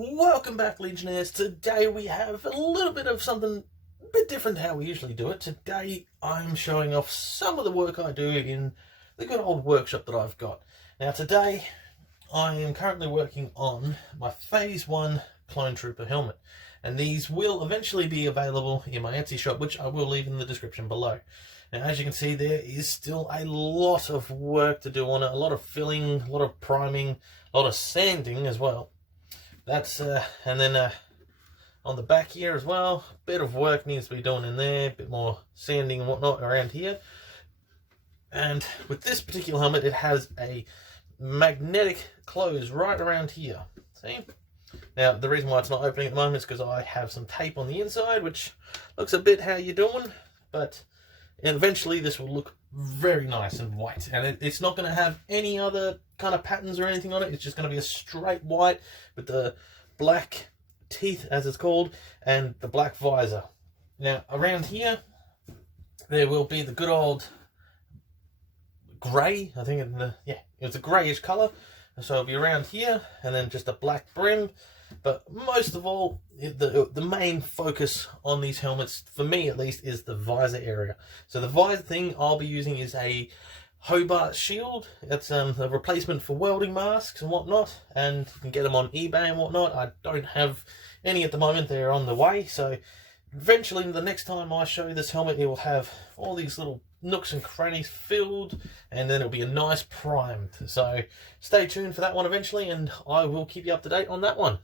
Welcome back, Legionnaires. Today we have a little bit of something a bit different to how we usually do it. Today I'm showing off some of the work I do in the good old workshop that I've got. Now today I am currently working on my Phase 1 Clone Trooper helmet. And these will eventually be available in my Etsy shop, which I will leave in the description below. Now, as you can see, there is still a lot of work to do on it. A lot of filling, a lot of priming, a lot of sanding as well. That's and then on the back here as well, a bit of work needs to be done in there, a bit more sanding and whatnot around here. And with this particular helmet, it has a magnetic close right around here. See? Now, the reason why it's not opening at the moment is because I have some tape on the inside, which looks a bit how you're doing, but eventually this will look very nice and white. And it's not going to have any other kind of patterns or anything on it. It's just going to be a straight white with the black teeth, as it's called, and the black visor. Now, around here, there will be the good old grey. I think it's a greyish colour. So it'll be around here, and then just a black brim. But most of all, the main focus on these helmets, for me at least, is the visor area. So the visor thing I'll be using is a Hobart shield. It's a replacement for welding masks and whatnot, and you can get them on eBay and whatnot. I don't have any at the moment. They're on the way, so eventually the next time I show this helmet, it will have all these little nooks and crannies filled, and then it'll be a nice primed. So stay tuned for that one eventually, and I will keep you up to date on that one.